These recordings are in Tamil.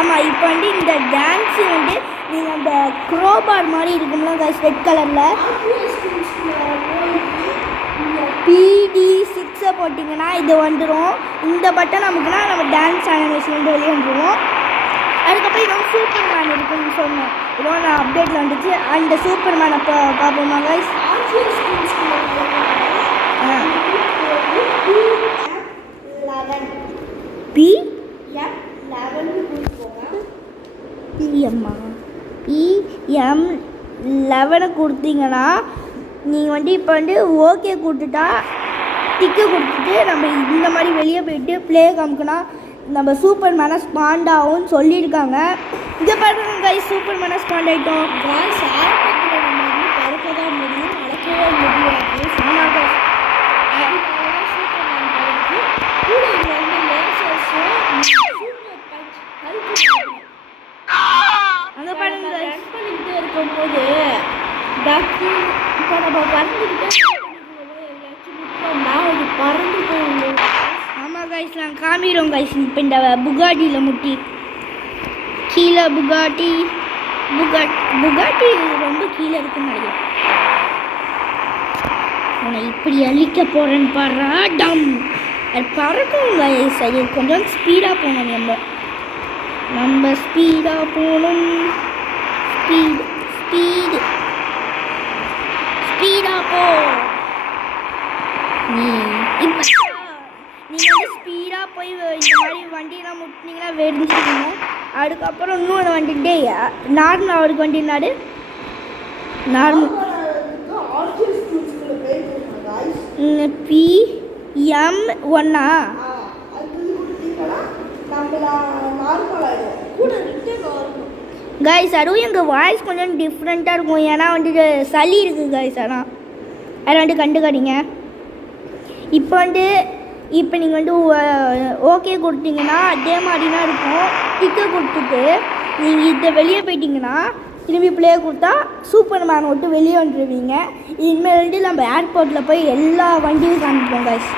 ஆமாம், இப்போ வந்து இந்த டான்ஸு வந்து நீங்கள் அந்த க்ரோபார் மாதிரி இருக்கும்ல கைஸ், ரெட் கலரில் PD6 போட்டிங்கன்னா இது வந்துடும். இந்த பட்டன் நமக்குன்னா நம்ம டான்ஸ் அனிமேஷன் வந்து வெளியே வந்துடுவோம். அதுக்கப்புறம் இது வந்து சூப்பர்மேன் இருக்குன்னு சொன்னேன். இதோ நான் அப்டேட்டில் வந்துச்சு. அந்த சூப்பர்மேன் அப்போ பார்ப்போமா கைஸ்? PM11 கொடுத்தீங்கன்னா நீங்கள் வந்து இப்போ வந்து ஓகே கொடுத்துட்டா டிக்கு கொடுத்துட்டு நம்ம இந்த மாதிரி வெளியே போயிட்டு ப்ளே காமிக்கனா நம்ம சூப்பர் மேனை ஸ்பாண்ட் ஆகும்னு சொல்லியிருக்காங்க. இங்கே பாருங்க கைஸ், சூப்பர் மேனை ஸ்பாண்ட் ஆகிட்டோம். நம்ம வந்து பறக்க தான் முடியும், நடக்கவே முடியாது. ஆமாம் கைஸ், அங்கே பாருங்க ரன் பண்ணிக்கிட்டே இருக்கும்போது இப்போ நம்ம பறந்துக்கிட்டே பறந்து போகணும். ஆமாம் கைஸ், நான் காமிக்கிறோம் கைஸ். இப்போ இந்த புகாட்டியில் முட்டி கீழே புகாட்டி ரொம்ப கீழே இருக்குன்னு நினைக்கிறேன். உன்னை இப்படி அழிக்க போகிறேன்னு பாடுறா டம். அது பறக்கும் கைஸ், அது கொஞ்சம் ஸ்பீடாக போகணும். நம்ம ஸ்பீடாக போகணும். ஸ்பீடாக போ. நீங்கள் வந்து ஸ்பீடாக போய் இந்த மாதிரி வண்டியெலாம் முட்டினீங்கன்னா வெடிஞ்சிருக்கணும். அதுக்கப்புறம் இன்னொரு வண்டிகிட்டே நார்மல் அவருக்கு வண்டினாரு நார்மல் PM1 கைஸ். அதுவும் எங்கள் வாய்ஸ் கொஞ்சம் டிஃப்ரெண்ட்டாக இருக்கும், ஏன்னா வந்துட்டு சளி இருக்குது கைஸ். ஆனால் அதை வந்து கண்டுக்காதீங்க. இப்போ நீங்கள் வந்து ஓகே கொடுத்தீங்கன்னா அதே மாதிரி தான் இருக்கும். டிக்கை கொடுத்துட்டு நீங்கள் இதை வெளியே போயிட்டீங்கன்னா திரும்பி ப்ளே கொடுத்தா சூப்பர் மேன் விட்டு வெளியே வந்துடுவீங்க. இனிமேல் வந்து நம்ம ஏர்போர்ட்டில் போய் எல்லா வண்டியும் காமிப்போம் கைஸ்.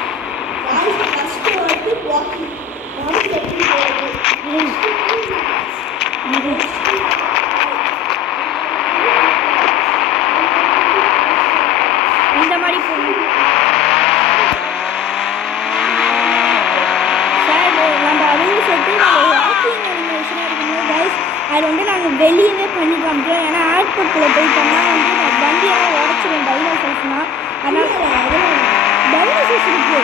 இந்த மாதிரி போகணும் சார். நம்ம அறிவு சேர்த்து வாக்கிங் அனிமேஷனாக இருக்கும்போது கைஸ் அது வந்து நாங்கள் வெளியவே பண்ணி காமிக்கிறோம். ஏன்னா ஏர்போர்ட்டில் போயிட்டோம்னா வந்து வண்டியெல்லாம் உடச்சிடும் டைனோசர்ஸ்னால். அதனால் டைனோசர்ஸ் இருக்குது.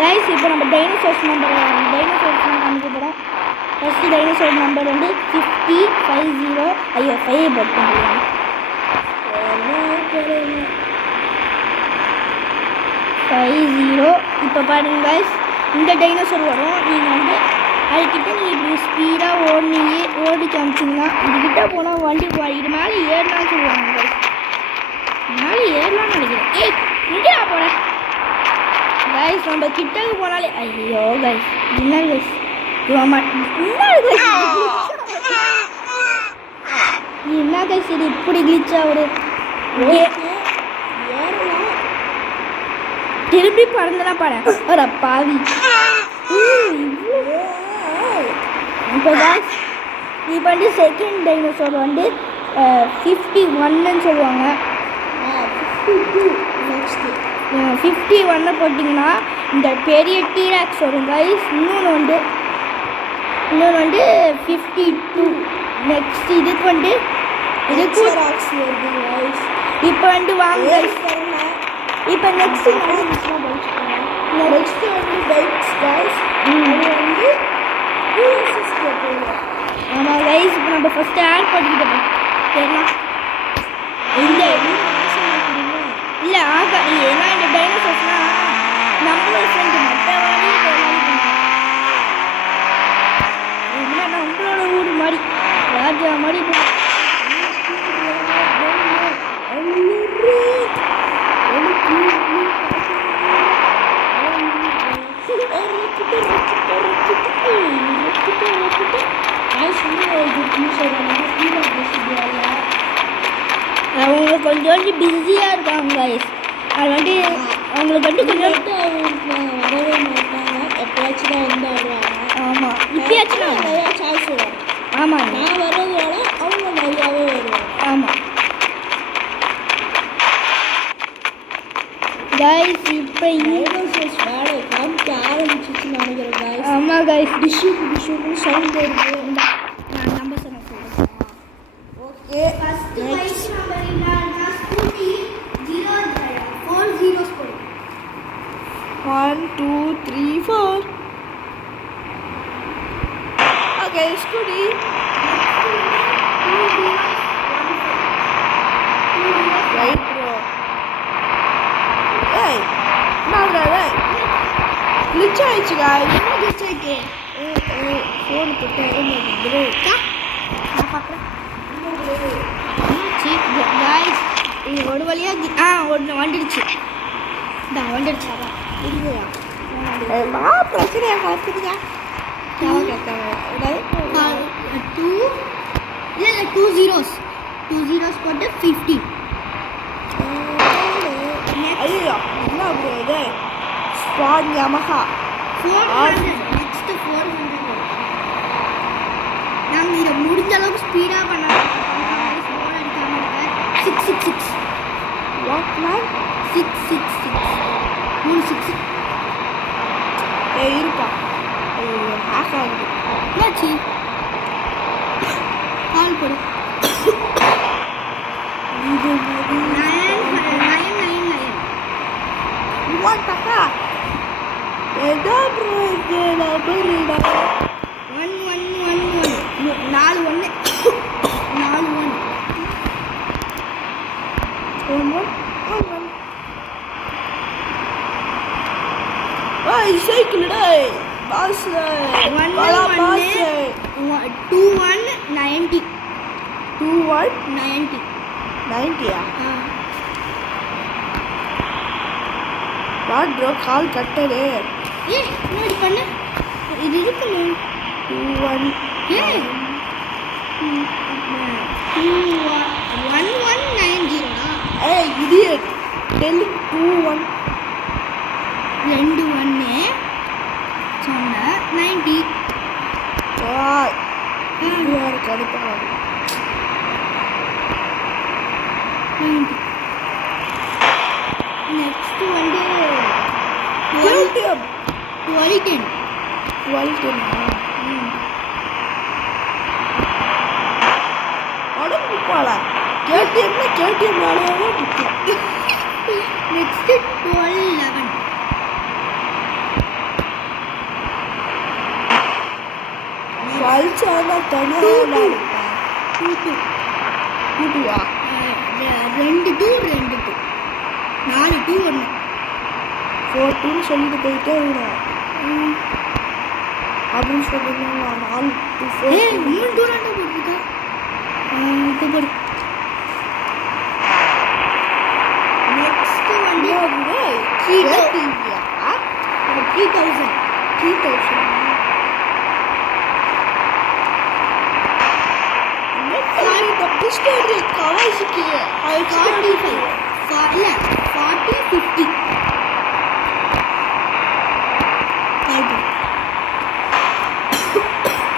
கைஸ் இப்போ நம்ம டைனோசர்ஸ்லாம் காமிக்க போகிறோம். ஃபஸ்ட்டு டைனோசர் நம்பர் வந்து 50 ஐயோ 5 போட்டு 50. இப்போ பாருங்க கைஸ், இந்த டைனோசர் வரும். நீங்கள் வந்து அதுக்கிட்ட நீங்கள் இப்படி ஸ்பீடாக ஓடி காமிச்சிங்கன்னா இதுக்கிட்ட போனால் வண்டி இது மேலே ஏறலாம்னு சொல்லுவாங்க கைஸ். மேலே ஏறலாம்னு நினைக்கிறேன். இங்கே போகிறேன் கைஸ். நம்ம கிட்டக்கு போனாலே ஐயோ கைஸ், என்ன கைஸ் என்ன கைஸ் இது இப்படி கிளிச்சா ஒரு திரும்பி பறந்துலாம் பாட ஒரு பாவி. இப்போ கைஸ் இப்போ வந்து செகண்ட் டைனோசர் வந்து 51ன்னு சொல்லுவாங்க. 51 போட்டிங்கன்னா இந்த பெரிய டீராக்ஸ் வரும் கைஸ். இன்னொன்று வந்து 52. நெக்ஸ்ட் இதுக்கு வந்து இப்போ வந்து வாங்க கைஸ். இப்போ நெக்ஸ்ட் வந்து பைக்ஸ் கைஸ். ஆமாம் கைஸ், இப்போ நம்ம ஃபஸ்ட்டு ஏர்போர்ட் கிட்ட போகலாம். இல்லை ஏன்னா இந்த டைனோசர்ஸ்லாம் நம்மளோட ஃப்ரெண்டு மற்ற வாடி நம்மளோட ஊர் மாதிரி ராஜா மாதிரி அவங்க கொஞ்சம் பிஸியாக இருக்காங்க கைஸ். அது வந்து அவங்களுக்கு வந்து கொஞ்சம் வரவே மாட்டாங்க. எப்போ கைஸ் டிஷ்ஷுக்கு சவுண்ட் இருக்குது. நான் நம்பர் சொல்கிறேன். ஓகே ஃபர்ஸ்ட் பைக் நம்பர் என்னன்னா ஸ்கூட்டி 4 zeros போடு. 1 2 3 4. Okay scooty. Right bro. ஏய் நான் glitch ஆயிடுச்சு guys. என்ன glitch ஆயிடுச்சு? ஃபோன் போட்டு ப்ரோ நான் பார்க்குறேன். கைஸ் இது ஒரு வழியாக ஒன்று வந்துடுச்சு. வந்துடுச்சு. அதான் பிரச்சனையாக கலக்குதுங்க. இல்லை 2 zeros. 2 zeros போட்டு 50. ஐயோ என்ன ப்ரோ இது ஸ்பாட் யமஹா 400. நெக்ஸ்ட் 400. நாங்கள் இதை முடிஞ்ச அளவுக்கு ஸ்பீடாக பண்ணலாம். 666. What man 666. 36. இருப்பா ஹேக் ஆகுது. என்னாச்சு? கால் போடு. 999. வாட் டக்கா ஏதோ ப்ரோ இது நம்பர் 1111. 4 1 4 1. 1111. ஓய் சைக்கிள் டேய் பாஸ் 11 2190. 2190 90 வாட் ப்ரோ கால் கட்டரு. முன்னாடி பண்ணு. இது இருக்குமே 21 ஏய் 1190. ஏய் இடியட் டெல் 21 2 1 சொன்ன 90. யார் கடுப்பாக 90. நெக்ஸ்ட் வந்து 12 1210. 12 உடம்பு போல கேடிஎம் நாளையாவே நெக்ஸ்ட் 1211. வல்ச்சானா தனியாக 22. கூட்டுவா 2 2 2 2 4 2 1. 4 சொல்லிட்டு போயிட்டே இருக்கணும் அப்படின்னு சொல்லிருந்தாங்க. 4 2 4 இன்னும் தூரம் போட்டுருக்கா. இப்போ போடு. நெக்ஸ்ட் வந்து 3000. 3000 தப்பிச்சிட்டு கவாசிக்கு 45. இல்லை 40 50.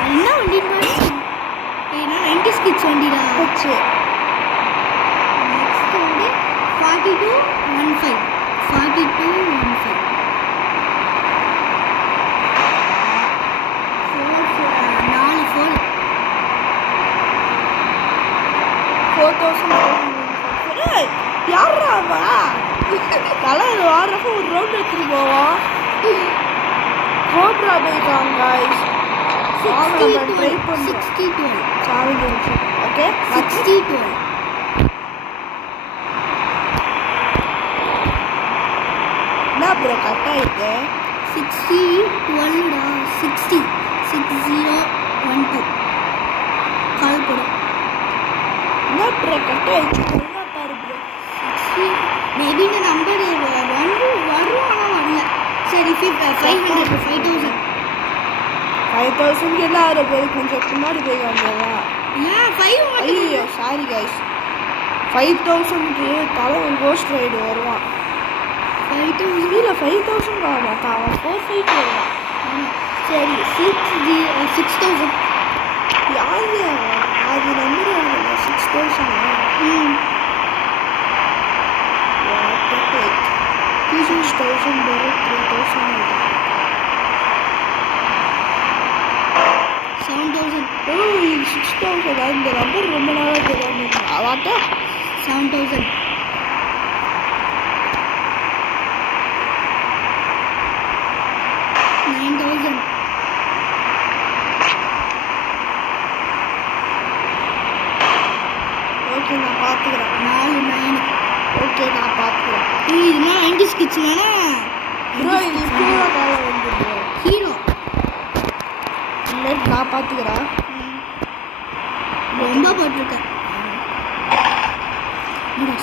என்ன வண்டி ஏன்னா 90s கிட்ஸ் வண்டிடா. வச்சு நெக்ஸ்ட் வந்து 4215. 4215. 4 4000 யாரா கலர் வாரப்ப ஒரு ரவுண்ட் எடுத்துட்டு போவோம். Cobra பைக்காங்க guys. 60 ட்ரை பண்ணி 60 சேலஞ்ச் ஓகே 60 12. என்ன ப்ரோ கட் ஆயிட்டு 60 12 60 6012. கால் போடு. என்ன ப்ரோ கட் ஆயிடுச்சு நல்லா பாரு ப்ரோ. 60 மேபி இந்த நம்பர் வரும் ஆனால் வரல. சரி 500 5000. 5000 எல்லாம் ஆறு போது கொஞ்சம் பின்னாடி போய் வந்ததா. ஏன் 5 ஐயோ சாரி கைஸ் 5000க்கு தலை ஒரு கோஸ்ட் ரைடு வருவான். 5000. இல்லை 5000 ஆகும் அவன் 4 வருவான். சரி 6000. யாரு அது நம்பர் 6000 6000 3000 6000 இந்த நம்பர் ரொம்ப நாளாக தெரியாமல் வாட்டா 7000 9000 ஓகே நான் பார்த்துக்கிறேன் 49 ஓகே நான் பார்த்துக்கிறேன் இதெல்லாம் 90s கிட்ஸ் தானே ப்ரோ இது இப்போ காலம் வந்து ப்ரோ ஹீரோ இல்லை நான் பார்த்துக்கிறேன் ரொம்ப போட்டிருக்கேன்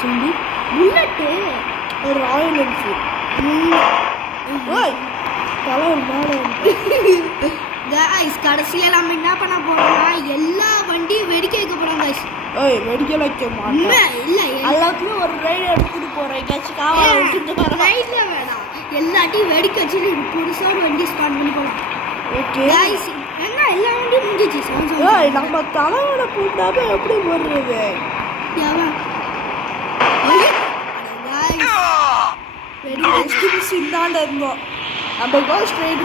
சொல்லி புல்லட்டு ஒரு ராயல் என்ஃபீல்ட் ஓய் தலை ஒரு மாடல் கைஸ் கடைசியில் நம்ம என்ன பண்ண போறோம்னா எல்லா வண்டியும் வெடிக்க வைக்க போறோம் கைஸ் ஓய் வெடிக்க வைக்க மாட்டேன் இல்ல எல்லாத்துலயும் ஒரு ரைடு எடுத்துட்டு போறேன் எங்கேயாச்சும் காவல் எடுத்துட்டு வரேன் ரைட்ல வேணாம் எல்லாத்தையும் வெடிக்க வச்சுட்டு புதுசா ஒரு வண்டி ஸ்டார்ட் பண்ணி போலாம் ஓகே கைஸ் என்ன எல்லா வண்டியும் முடிஞ்சிச்சு ஓய் நம்ம தலைவனை கூட்டாம எப்படி போடுறது யாவன் சின்னாண்ட இருந்தோம் நம்ம கோஸ்ட் ரைடு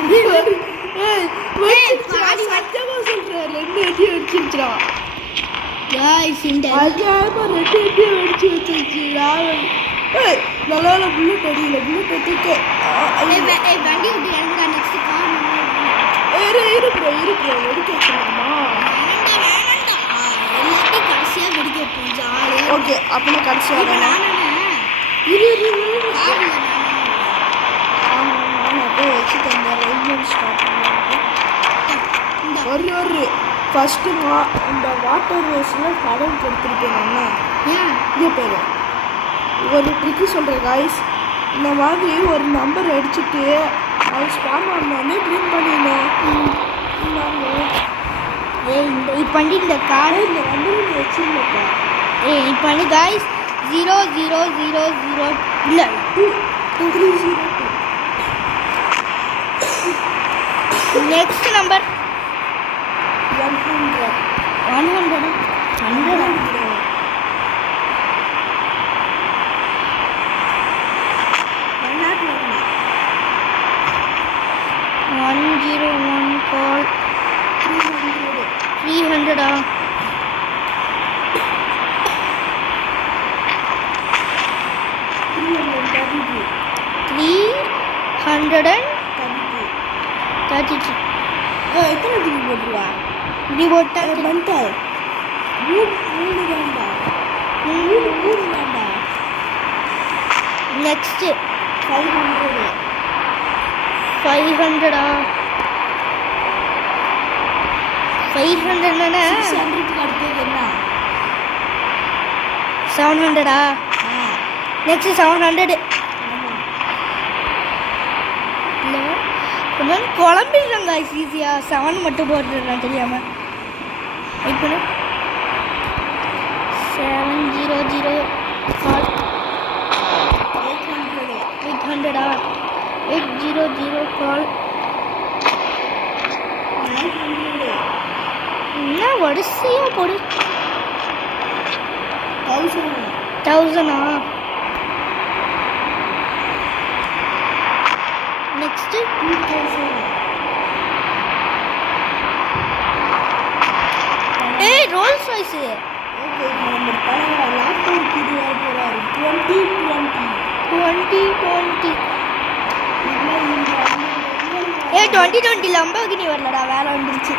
சத்தியமா சொல்றேன் 2 அடி அடிச்சிருச்சா கைஸ் இந்த அஜாயமா 2 அடி அடிச்சு வச்சிருச்சு நல்ல புல்லட் அடியில புல்லட் எடுத்து வண்டி விட்டு இறங்குறா நெக்ஸ்ட் கார் இரு ப்ரோ வெடிக்க வச்சிடலாமா எல்லாத்தையும் கடைசியா வெடிக்க வைப்போம் ஜாலியா ஓகே அப்படின்னா கடைசியாக இப்ப நானே கார்ல அப்படியே வச்சுட்டு அந்த ரைட் ஸ்டார்ட் பண்ணுவாங்க ஒரு ஃபஸ்ட்டு இந்த வாட்டர் ரேஸில் கடல் கொடுத்துருக்கேன் நான் ஏன் இதே பேர் ஒரு ட்ரிக்கு சொல்கிறேன் காய்ஸ் இந்த மாதிரி ஒரு நம்பர் அடிச்சுட்டு அது ஸ்பான் பண்ணோடனே ட்ரீம் பண்ணிடணும் இந்த இப்போ வந்து இந்த கார் இந்த நம்பர் வச்சுருந்தப்பா இப்போ வந்து கைஸ் 0000 இல்லை 230 நெக்ஸ்ட் நம்பர் 100 101 call 300 332 எத்தனை டிவி போட்டுருவா இப்படி போட்டா பண்ணிட்டால் மூணு வேண்டாம் மூணு வேண்டாம் நெக்ஸ்ட் 500 500 500 600 அடுத்தது என்ன 700 நெக்ஸ்ட் 700 ஆமாம் இல்லை கொஞ்சம் குழம்பிடுறாங்க ஈஸியாக 7 மட்டும் போட்டுடுறான் தெரியாமல் வெயிட் பண்ணு 700 கால் 800 800 கால் என்ன வரிசையாக போடு 1000 நெக்ஸ்ட்டு 2000 ஏய் ரோல்ஸ் ராய்ஸு ஓகே நம்ம தலைவர் லேப்டாப் இது வர போகிறாரு 2020 ஏ 2020 லம்பகினி வரலடா வேலை வந்துருச்சு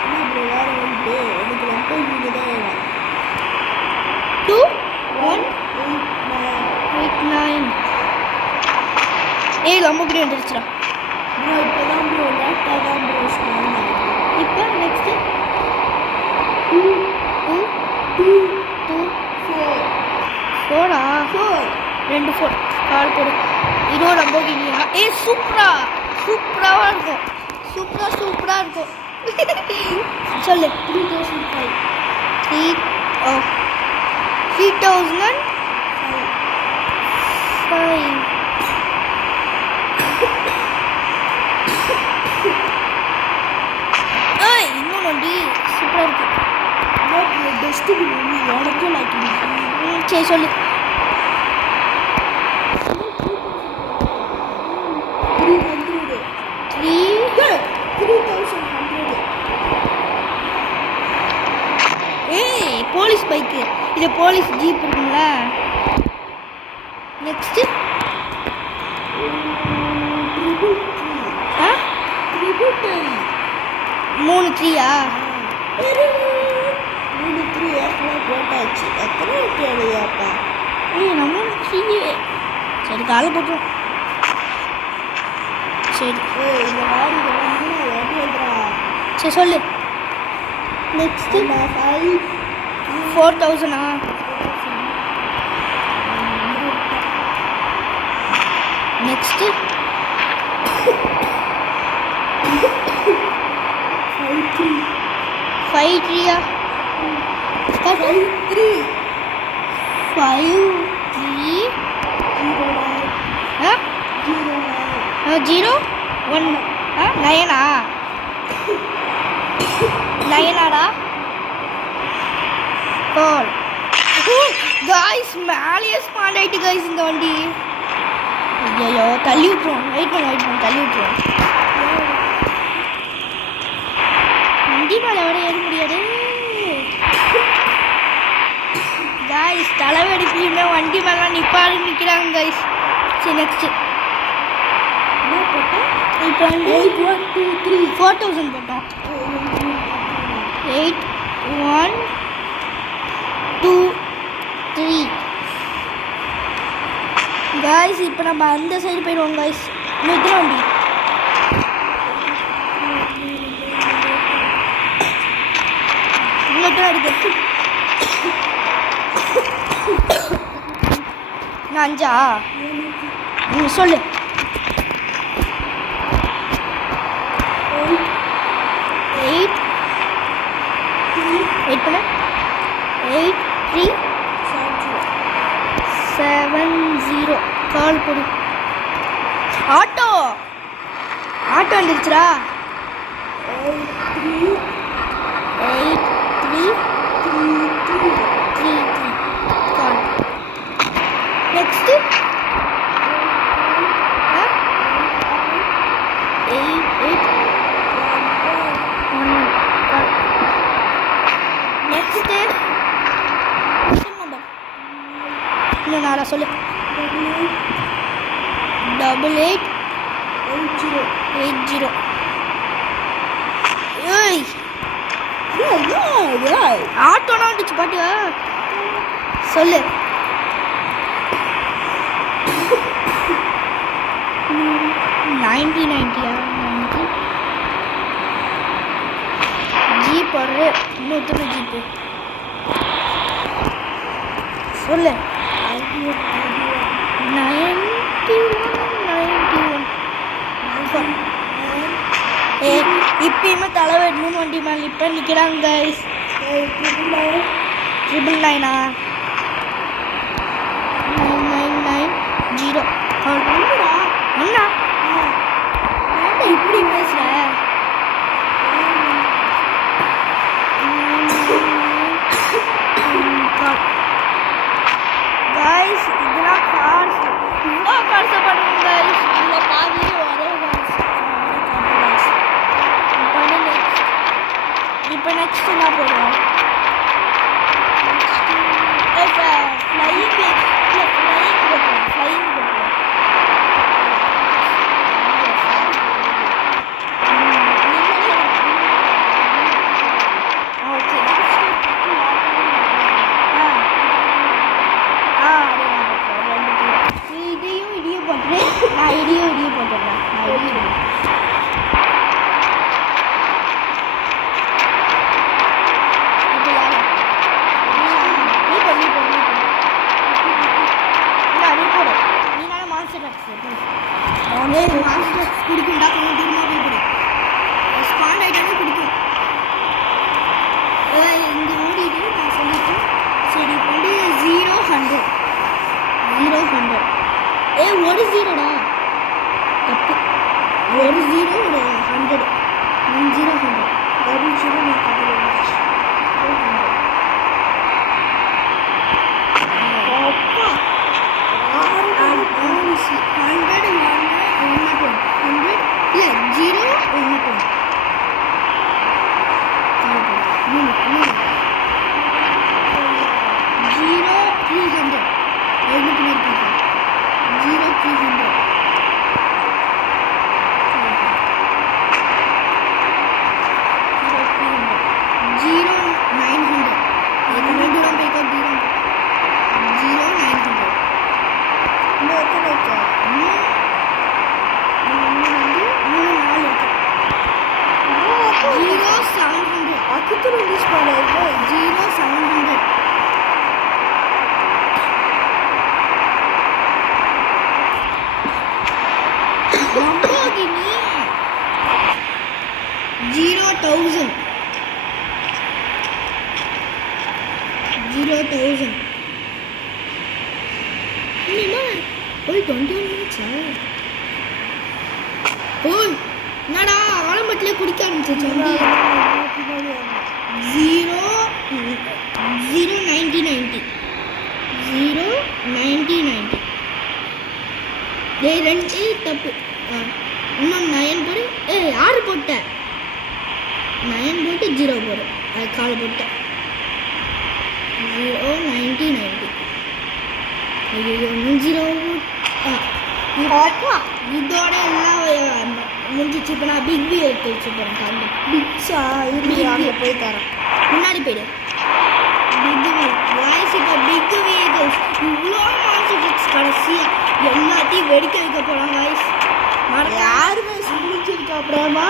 வேறு வந்துட்டு எனக்கு ரொம்ப இங்கே தான் வேணும் 2 1 8 9 ஏய் லம்பகினி வந்துருச்சுடா ப்ரோ இப்போ தான் ப்ரோ லேப்டாப் தான் ப்ரோ சொன்னாங்க இப்போ நெக்ஸ்ட்டு 4 2 4 கால் போடு இதோ லம்பகினியா ஏ சூப்பராக இருக்கும் சூப்பராக இருக்கும் சொல்லு 3005 இன்னும் வண்டி சூப்பராக இருக்கு பெஸ்ட்டு எனக்கும் லைக் சரி சொல்லு 3100 3 3100 இது போலீஸ் ஜீப் இருக்குங்களா. நெக்ஸ்ட்டு ஆ 3 த்ரீயா? 3 3 ஏற்கனவே போட்டாச்சு. எத்தனை தேவையாப்பா? நம்ம 3 சரி காலை போட்டுரும். சரி இந்த மாதிரி வந்துடா. சரி சொல்லு. நெக்ஸ்ட்டு 4000ஆ? நெக்ஸ்ட்டு 5 3யா? 5 3 0 1 9ஆ? 9ஆடா? கால் காய்ஸ் மேலேயே ஸ்பாண்ட் ஆயிட்டு காய்ஸ் இந்த வண்டி. ஐயோ தள்ளி விட்டுரும். வெயிட் பண்ண தள்ளி விட்டுரும். வண்டி மேலே வர ஏற முடியாது காய்ஸ். தலைவடிப்பியுமே வண்டி மேலே நிற்பாரு நிற்கிறாங்க காய்ஸ். சரி நெக்ஸ்ட்டு என்ன போட்டோம்? இப்போ வந்து 1 2 3 4000 போட்டோம். 8 1 2 3 காய்ஸ். இப்போ நம்ம அந்த சைடு போயிடுவோம் காய்ஸ். நிறுத்துற வண்டி இன்னொரு அடிக்க. நான் 5ஆ? சொல்லு. 8 வெயிட் பண்ண. 8 3 7 0 கால் போடு. ஆட்டோ வந்துருச்சுடா. 8 3 3 கால். நெக்ஸ்ட்டு 8 8 1 கால். நெக்ஸ்ட்டு நம்பர் இன்னும் நாடா சொல்லு. 88 80 ஏய் ஆட்டோனா வந்துச்சு பாட்டு சொல்லு. 90 90யா? 90 ஜீப் ஒரு இன்னொரு ஜீப்பு சொல்லு. 91 ஏ இப்பயுமே தலைவெடணும் வண்டி மேலே இப்போ நிற்கிறாங்க கைஸ். 999 990 அண்ணா ஏன்டா இப்படி பேசுற? கைஸ் இதெல்லாம் கார்ஸ் இவ்வளோ கார்ஸை பண்ணுங்க கைஸ். இல்லை பாதி ஒரே கார்ஸ். இப்போ நெக்ஸ்ட் என்ன போடுவோம்? ஃப்ளையிங் போட்டுருவோம். ஃப்ளையிங் போட்டுருவோம். ஓகே இதையும் போட்டுறேன். நான் இடியும் போட்டுடுறேன். 0700 அதுக்கு ரிலீஸ் பண்ணிருக்கோம் 0700 Lamborghini 0,000 என்னமா ஓய் 21 மினிட்ஸா ஓய் என்னடா ஆரம்பத்திலே குடிக்க ஆரம்பிச்சிச்சு வண்டி 0,90 டேய் ரெண்டு தப்பு இன்னும் 9 போடு 6 போட்டேன் 9 போட்டு 0 போடு அது கால் போட்டேன் 0,90 ஐயோ இன்னும் 0 இதோட எல்லாம் முடிஞ்சிச்சு இப்போ நான் பிக் வியூ வச்சு போகிறேன் காலைல பிக்ஸா இருந்து அங்கே போய் தரேன் முன்னாடி போயிடு பிக் வியூ வாய்ஸ் இப்போ பிக் வெஹிக்கிள்ஸ் இவ்வளோ மாசிக்ஸ் கடைசியாக எல்லாத்தையும் வெடிக்க வைக்க போகிறாங்க வாய்ஸ் யாருமே முடிஞ்சிருக்க அப்புறமா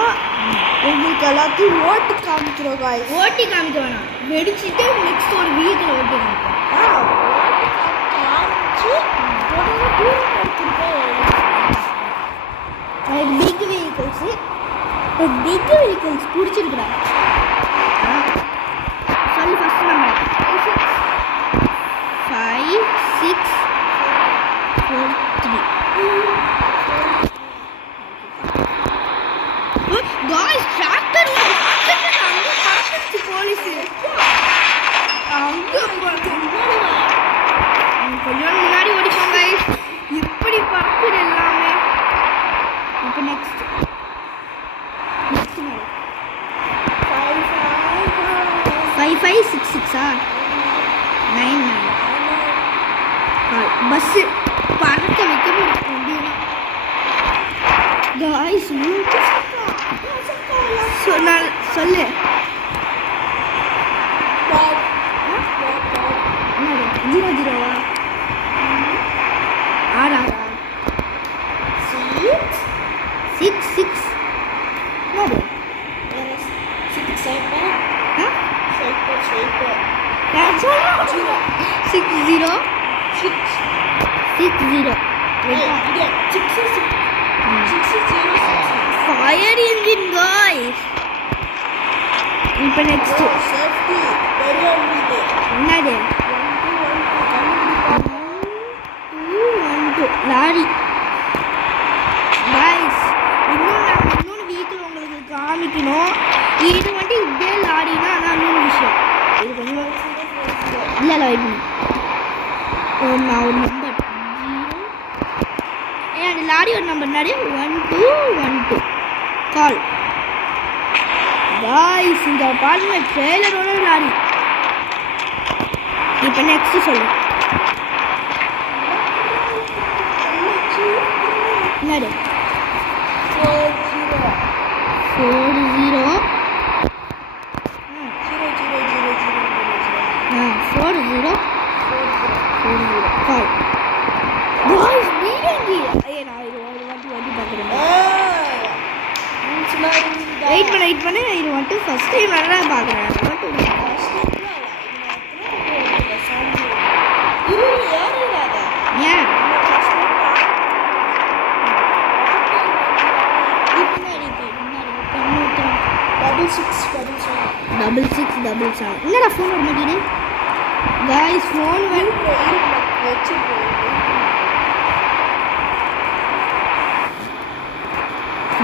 உங்களுக்கு எல்லாத்தையும் ஓட்டு காமிக்கிறோம் காய்ஸ் ஓட்டி காமிக்க வேணாம் வெடிச்சுட்டு நெக்ஸ்ட் ஒரு வீட்டில் ஓட்டி காமிப்போம் ஓட்டு காமிக்க ஆரம்பிச்சு உடனே தூரம் எடுத்துட்டு எனக்கு பிக் வெஹிக்கிள்ஸ் பிடிச்சிருக்குடா சொல்லு ஃபஸ்ட் நம்பர் 5 6 4 3 गाइस ट्रैक्टर அங்க பறந்துச்சு போலீஸ் அங்க கொஞ்சம் முன்னாடி ஓடிப்போம் गाइस இப்படி பறக்குது எல்லாமே இப்போ நெக்ஸ்ட் 5566 99 பஸ் பறக்க வைக்க முடியும் गाइस சொல்லு என்னது 00வா ஆறா 6 என்னது 60 engine guys இப்போ நெக்ஸ்ட் என்னது 1 லாரி guys இன்னொன்று வீட்டில் உங்களுக்கு காமிக்கணும் இது வந்து இதே லாரினா அதான் இன்னொரு விஷயம் இது கொஞ்சம் இல்லை வெயிட் நான் ஒரு நம்பர் அந்த லாரி ஒரு நம்பர் நிறைய 1212 கால் गाइस இந்த பாருங்க ட்ரெய்லரோட லாரி இப்போ நெக்ஸ்ட் சொல்லு என்னது 40 கால் गाइस வீடியோங்கி நான் இது ஒரு வாட்டி பார்க்குறேன் வெயிட் பண்ண இது மட்டும் ஃபர்ஸ்ட் டைம் நல்லா பார்க்குறேன் ஏன் டபுள் சிக்ஸ் என்னடா ஃபோன் வர மாட்டேங்குது गाइस ஃபோன்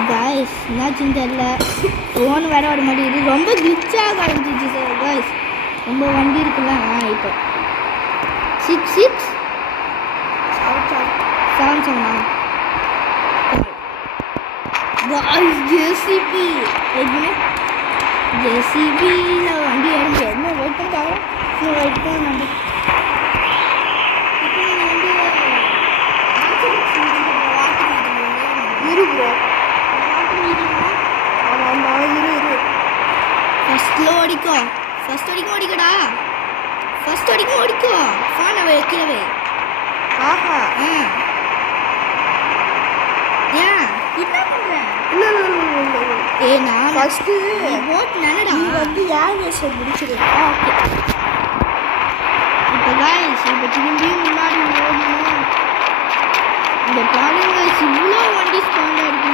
गाइस என்னாச்சுன்னு தெரியல ஃபோன் வேற வர மாட்டேங்குது ரொம்ப கிளிச்சாக ஆரம்பிச்சிச்சு சார் गाइस ரொம்ப வண்டி இருக்குல்ல இப்போ 6677 गाइस ஜேசிபி ஜேசிபியில் வண்டி இறங்கி என்ன வெயிட் பண்ணிட்டாங்க வெயிட் பண்ண நம்பி இப்போ நீங்கள் வந்து இரு ஃபர்ஸ்ட் வரைக்கும் ஓடிக்கோ ஃபோனை வைக்கவே ஆஹா ஏன் என்ன பண்ற இல்லை இல்லை இல்லை இல்லை இல்லை ஏய் நான் ஃபஸ்ட்டு போட் நானடா நீ வந்து ஏர்வேஸை முடிச்சிடு. ஓகே இப்போ गाइस இப்போ திரும்பி முன்னாடி ஓடணும். இந்த பாருங்க गाइस இவ்வளோ வண்டி ஸ்பான் ஆயிருக்கு.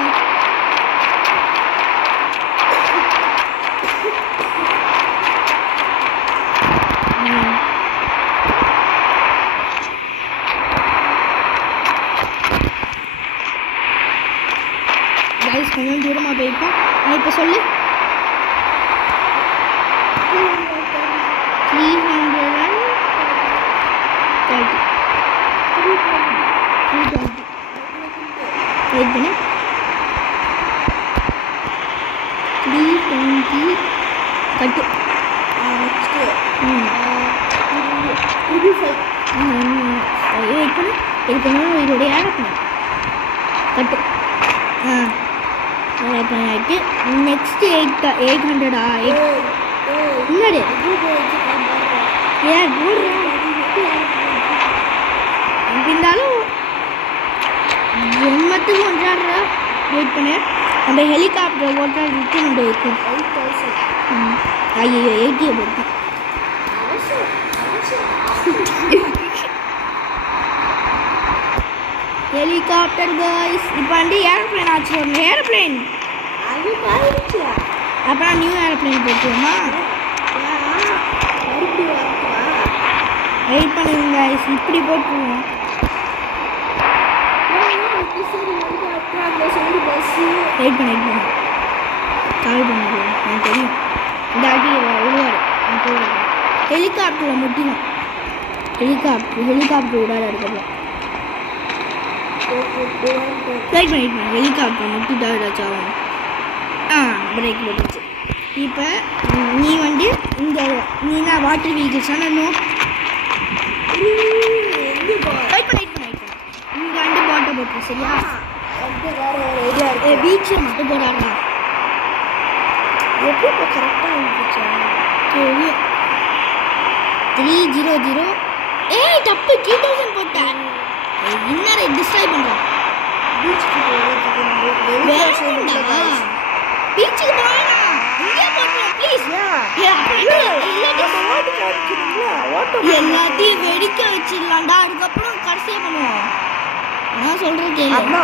गाइस கொஞ்சம் தூரமா போயிருக்கோம். இப்போ சொல்லு 330 வெயிட் பண்ணு 320 கட்டு நெக்ஸ்ட்டு வெயிட் பண்ணு இருக்கணும் இதோடைய ஆட் பண்ணு கட்டு ஆட் பண்ணிட்டு நெக்ஸ்ட் 800 முன்னாடி ஏன் இருந்தாலும் ஜென்மத்துக்கு ஒன்றாடுறா வெயிட் பண்ணு. நம்ம ஹெலிகாப்டர் ஓட்டுறதுக்கு நம்ம இருக்கும். ஐயோ 80 போட்டு ஹெலிகாப்டர் गाइस இப்போ வந்து ஏரோப்ளேன் ஆச்சு. ஏரோப்ளேன் அப்புறம் நியூ ஏரோப்ளேன் போட்டுருவோமா? வெயிட் பண்ணுங்க गाइस இப்படி போட்டுருவோம். வெயிட் பண்ணு கால் பண்ணிடுவோம். எனக்கு தெரியும் இந்த அடி விழுவார். ஹெலிகாப்டரில் முட்டிடும். ஹெலிகாப்டர் விடாத இருக்கிறது. வெயிட் பண்ணி ஹெலிகாப்டர் முட்டிதான் ஏதாச்சும் பிரேக் போட்டுச்சு. இப்போ நீ வந்து இந்த நீனா வாட்டர் வெஹிக்கிள்ஸ் ஆனால் வெயிட் பண்ணி இங்கே வந்து பாட்டை போட்டு சரியா பீச்சில் மட்டும் போடாடா. எப்படி இப்போ கரெக்டாக இருந்துச்சா? 300 ஏய் தப்பு 3000 போட்டேன். இன்னரை டிஸ்ட்ராய் பண்ணுறேன். பீச்சுக்கு போகலாம். இங்கே போட்டுறேன் ப்ளீஸ். எல்லாத்தையும் வெடிக்க வச்சிடலாம்டா. அதுக்கப்புறம் கடைசியாக பண்ணுவோம். நான் சொல்கிறேன் கேள்வி.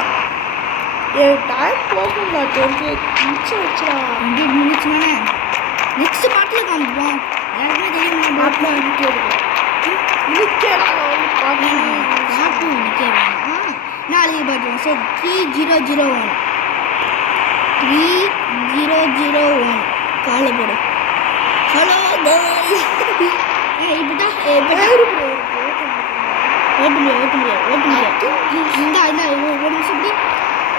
டைம் போகுங்களா? 28 நிமிஷம் வச்சுடா. 100 மினிட்ஸ் தானே. நெக்ஸ்ட் பாட்டில் காமிப்போம். எல்லாருக்குமே தெரியும். பாட்டில் நிற்கிறேன் நாளைக்கு பார்த்துருவோம். சரி 3001 3001 காலை போடு. ஹலோ இப்படிதான் ஓட்ட முடியாது. இந்த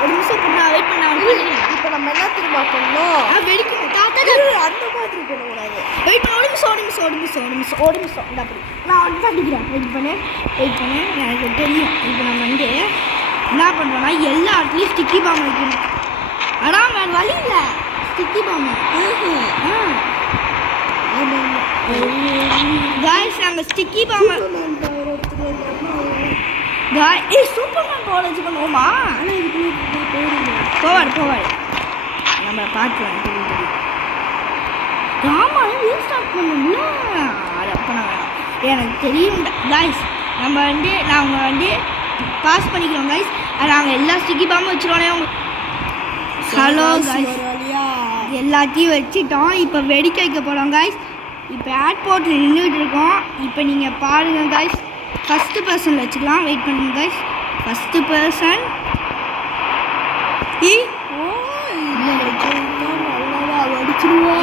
ஒரு நிமிஷம் நான் வெயிட் பண்ண. இப்போ நம்ம என்ன திரும்ப பண்ணோம்? வெடிக்கணும் அந்த மாதிரி பண்ணக்கூடாது. வெயிட் பண்ண. ஒரு நிமிஷம் இந்த அப்படி நான் வந்து அடிக்கிறேன். வெயிட் பண்ணு எனக்கு தெரியும். இப்போ நம்ம வந்து என்ன பண்ணுறோன்னா எல்லா இடத்துலையும் ஸ்டிக்கி பாம்பு வைக்கணும். ஆனால் வேறு வழி இல்லை. ஸ்டிக்கி பாம்பு காய்ஸ் நாங்கள் ஸ்டிக்கி பாம்பு சூப்பர்மேன் போல வச்சு பண்ணுவோமா? போவாடு நம்ம பார்க்கலாம். தெரியும் ஆமாம் ரீஸ்டார்ட் பண்ணணும்ல. அது அப்போ நான் எனக்கு தெரியும் காய்ஸ். நாங்கள் வந்து பாஸ் பண்ணிக்கிறோம் காய்ஸ். நாங்கள் எல்லா ஸ்டிக்கி பாம்பும் வச்சுருவோம். ஹலோ காய்ஸ் எல்லாத்தையும் வச்சுட்டோம். இப்போ வெடிக்க வைக்க போகிறோம் காய்ஸ். இப்போ ஏர்போர்ட்டில் நின்றுட்டு இருக்கோம். இப்போ நீங்கள் பாருங்கள் காய்ஸ். ஃபஸ்ட்டு பர்சனில் வச்சுக்கலாம். வெயிட் பண்ணுங்க காய்ஸ். ஃபஸ்ட்டு பர்சன்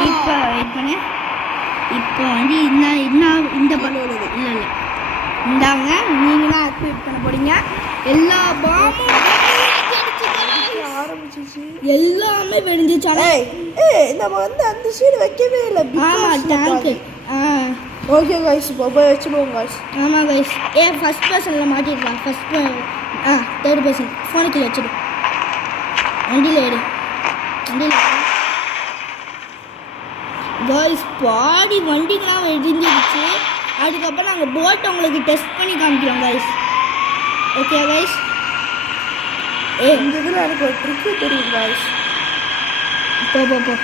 இப்போ வெயிட் பண்ணு. இப்போ வந்து இந்த படம் இல்லை இந்தாங்க. நீங்கள் தான் ஆக்டிவேட் பண்ண போகிறீங்க. எல்லா பாம்பும் ஆரம்பிச்சிச்சு. எல்லாமே வெடிஞ்சிச்சு. நம்ம வந்து அந்த சைடு வைக்கவே இல்லை. ஆமாம் டேங்க்கு. ஓகே கைஸ் இப்போ போய் வச்சுடுவோம் கைஸ். ஆமாம் கைஸ். ஃபஸ்ட் பர்சனில் மாட்டிடலாம். தேர்ட் பர்சன் ஃபோனுக்கு வச்சுடு. வண்டியில் கைஸ் பாடி வண்டிக்கெலாம் வெடிஞ்சிடுச்சு. அதுக்கப்புறம் நாங்கள் போட்டை உங்களுக்கு டெஸ்ட் பண்ணி காமிக்கிறோம் கைஸ். ஓகே கைஸ் ஏ இந்த இதில் எனக்கு ஒரு ட்ரிக்கு தெரியும் காய்ஸ். போ போ போ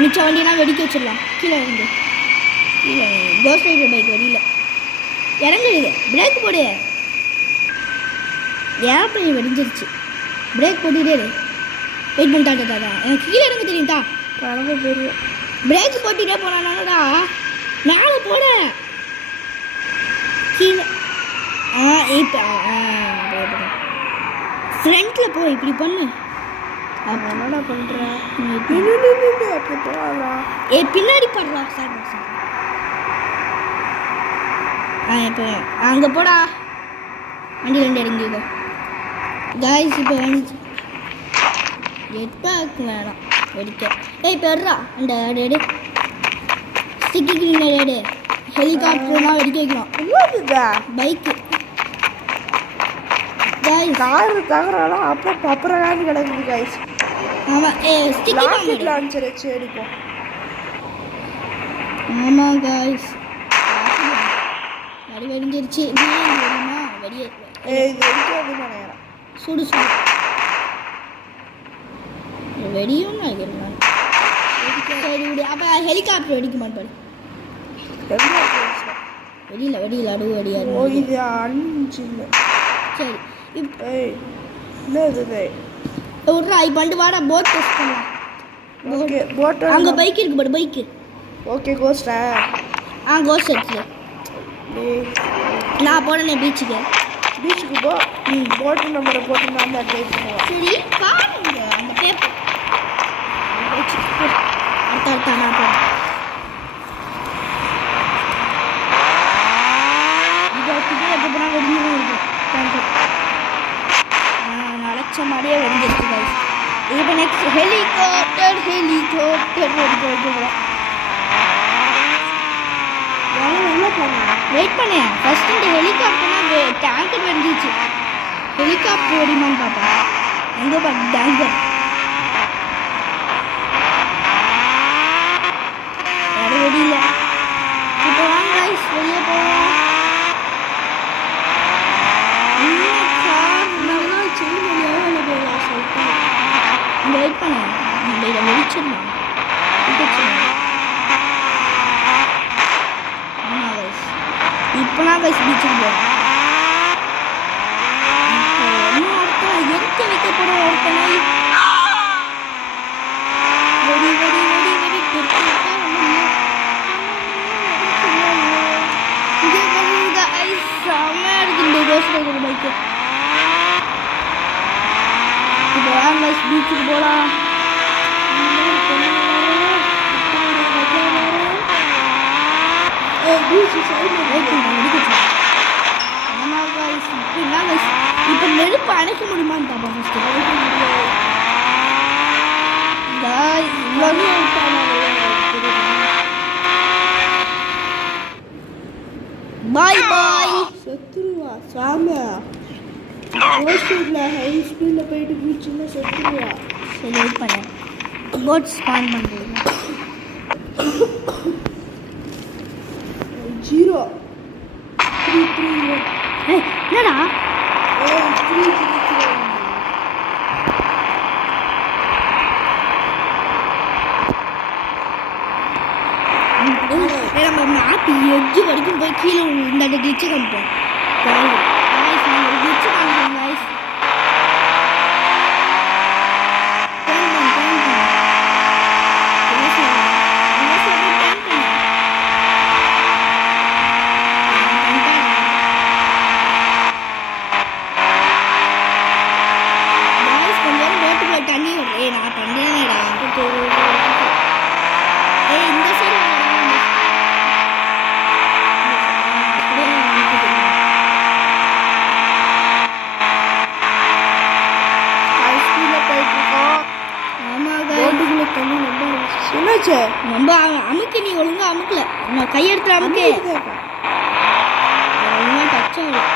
மிச்ச வண்டியெல்லாம் வெடிக்க வச்சிடலாம். கீழே இறங்கு. கீழே கோஸ்ட் ரைடர் பைக் வெளியில் இறங்குது. பிரேக் போடு. ஏர்ப்ளைன் வெடிஞ்சிருச்சு. பிரேக் போட்டுக்கிட்டே இரு. வெயிட் பண்ணிட்டாட்டா எனக்கு கீழே இறங்க தெரியும்டா. கனவு தெரியும். பிரேக் போட்டுட்டே போனானடா. மேலே போட கீழே. இப்போ ஃப்ரண்ட்டில் போ. இப்படி பண்ணு. அவன் என்னடா பண்ணுறேன்? அப்படி போகலாம். ஏ பின்னாடி படுறா. சார் சார் இப்போ அங்கே போடா. வண்டி ரெண்டு இறங்கிக்கோ காய்ஸ். இப்போ வந்து எட்டாக்கு வேணாம் வெடிக்க. இப்போ எடுறா அந்த எடு. ஸ்டிக்கு எடு. ஹெலிகாப்டர்லாம் வெடிக்க வைக்கலாம். என்னதுதா? Bike guys. காரு தகராலாம் அப்புறம் காது கிடக்குது காய்ஸ். ஆமாம். ஸ்டிக்கி ராக்கெட் லான்ச்சர் வச்சு அடிப்போம். ஆமாம் காய்ஸ். வடி வெடிஞ்சிருச்சு. தெரியுமா வெடியே இது வெடிக்காதுன்னு நினைக்கிறேன். சுடு சுடு வெடியும் நினைக்கிறேன். சரி விடு. அப்போ ஹெலிகாப்டர் வெடிக்க மாட்டேன். வெடியில் வெடியில் அடுவு ஓ வெடியாது. இது அஞ்சில். சரி ஏய் என்னது விட்றா. இப்போ வந்து வாடா போட் டெஸ்ட் பண்ணலாம். Okay boat. அங்கே பைக் இருக்கு பாரு. பைக்கு. Okay Costa. கோஸ்ட் எடுத்து நான் போனேன் பீச்சுக்கு. பீச்சுக்கு போ. போட்டு நம்பரை போட்டு நான் தான் ட்ரை பண்ணுவோம். சரி பாருங்க அந்த பேப்பர். அடுத்த அடுத்த நான் போகிறேன். இதை எப்போ போனால் வெடிஞ்சுதான் இருக்கும். நினச்ச மாதிரியே வெடிஞ்சிருக்கு guys. இப்போ நெக்ஸ்ட் ஹெலிகாப்டர் வெடிக்க வைக்கிறோம். வெயிட் பண்ணு. ஃபர்ஸ்ட் இந்த ஹெலிகாப்டர்னா டேங்கர் வெடிஞ்சிச்சு. ஹெலிகாப்டர் வெடிமான்னு பார்ப்பேன். எங்கே பார்த்து டேங்கர் யாரும் வெடியில. இப்போ வாங்க guys வெளியே போவோம். இங்கே வெயிட் பண்ண. இந்த இதை வெடிச்சிடலாம். ஆமாம் கைஸ். இப்போலாம் கைஸ் பீச்சுக்கு போகிறோம். இன்னும் ஒருத்தனை எடுத்து வைக்க போகிற ஒருத்தனை வெடி வெடி வெடி வெடி இங்கே பண்ணுங்க ஐஸ். செம்மையாக இருக்குது இந்த கோஸ்ட் ரைடர் பைக்கு. இப்போ வாங்க கைஸ் பீச்சுக்கு போகலாம். ஆமாம் கைஸ். இப்படிலாம் கைஸ் இப்போ நெருப்பு அணைக்க முடியுமான்னு பார்ப்போம் ஃபஸ்ட்டு. பாய் பாய். செத்துருவா சாமி. ஹோஸ்டலில் ஹை ஸ்பீடில் போயிட்டு பீச்சுன்னா செத்துருவா. சரி வெயிட் பண்ணேன். போட் ஸ்பான் பண்ணுறது 0 3 3 என்னடா 3 நம்ம மாட்டி எஜ்ஜு வரைக்கும் போய் கீழே இந்த கிளிச்சு காமிப்போம். கிளிச்சு காமிப்போம் guys. கொஞ்சம் போட்டுக்குள்ள தண்ணி வருது. நான் பண்ணுறேன்டா. இந்த சைடு என்னாச்சு? ரொம்ப அமுக்கு. நீ ஒழுங்கா அமுக்கல. நான் கையெடுத்து அமுக்கு. ஒழுங்கா டச் ஆகும்.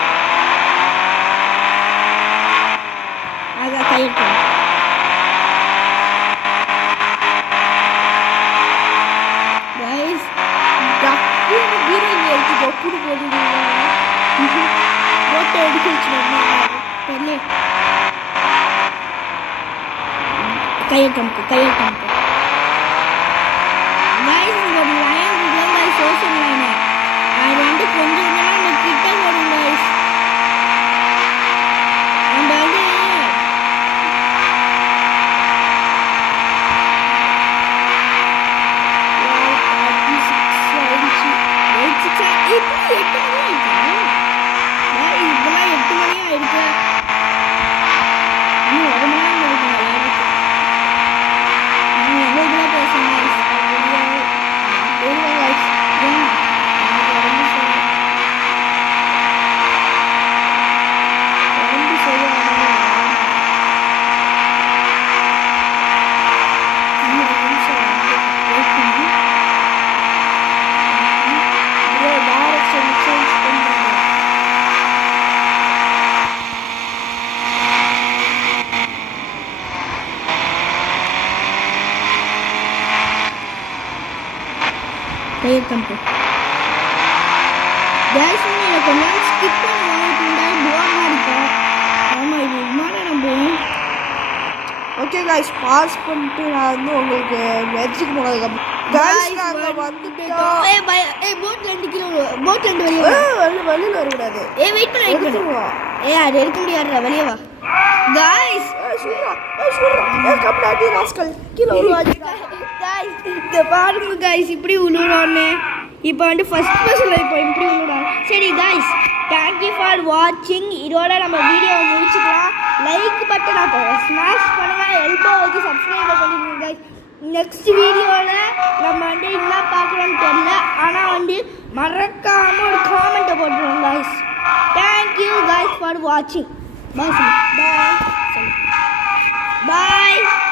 அதான் கையெடுத்து guys. போட்டோ எடுக்க வச்சுருந்தேன். தெரியல. கையை கம்பு guys இங்க ஒரு லைன் இருக்கு guys சோஷியல் லைன் அது வந்து கொஞ்சம் கொஞ்சமா நம்ம கிட்ட வரும் guys நம்ம வந்து கம்பு guys நீங்க கொஞ்சம் ஸ்கிப் பண்ணிட்டீங்க போரா இருக்கும் ஆமா இது என்னடா நம்ம ஓகே गाइस பாஸ் பண்ணிட்டு நான் வந்து உங்களுக்கு வெஜ்ஜுக்கு போனதுக்கு गाइस நாங்க வந்துட்டோம் போட் 2 கிலோ போட் 2 வெளிய வெளியில வர கூடாது வெயிட் பண்ணு அது எடுக்க முடியாதுடா வெளிய வா guys சுரா கப்டாடி ராஸ்கல் கிலோ guys இந்த பாருங்க guys இப்படி உளுறானே இப்போ வந்து ஃபர்ஸ்ட் பர்சன்ல இப்போ இப்படி உளுறான் சரி guys thank you for watching இதோட நம்ம வீடியோவை முடிச்சுக்கலாம் லைக் பட்டனை ஸ்மாஷ் பண்ணுங்க எல்போ வச்சு சப்ஸ்கிரைப் பண்ணிடுங்க guys நெக்ஸ்ட் வீடியோல நம்ம வந்து என்ன பார்க்கறோம்னு தெரியல ஆனா வந்து மறக்காம ஒரு கமெண்ட் போட்டுருங்க guys thank you guys for watching bye bye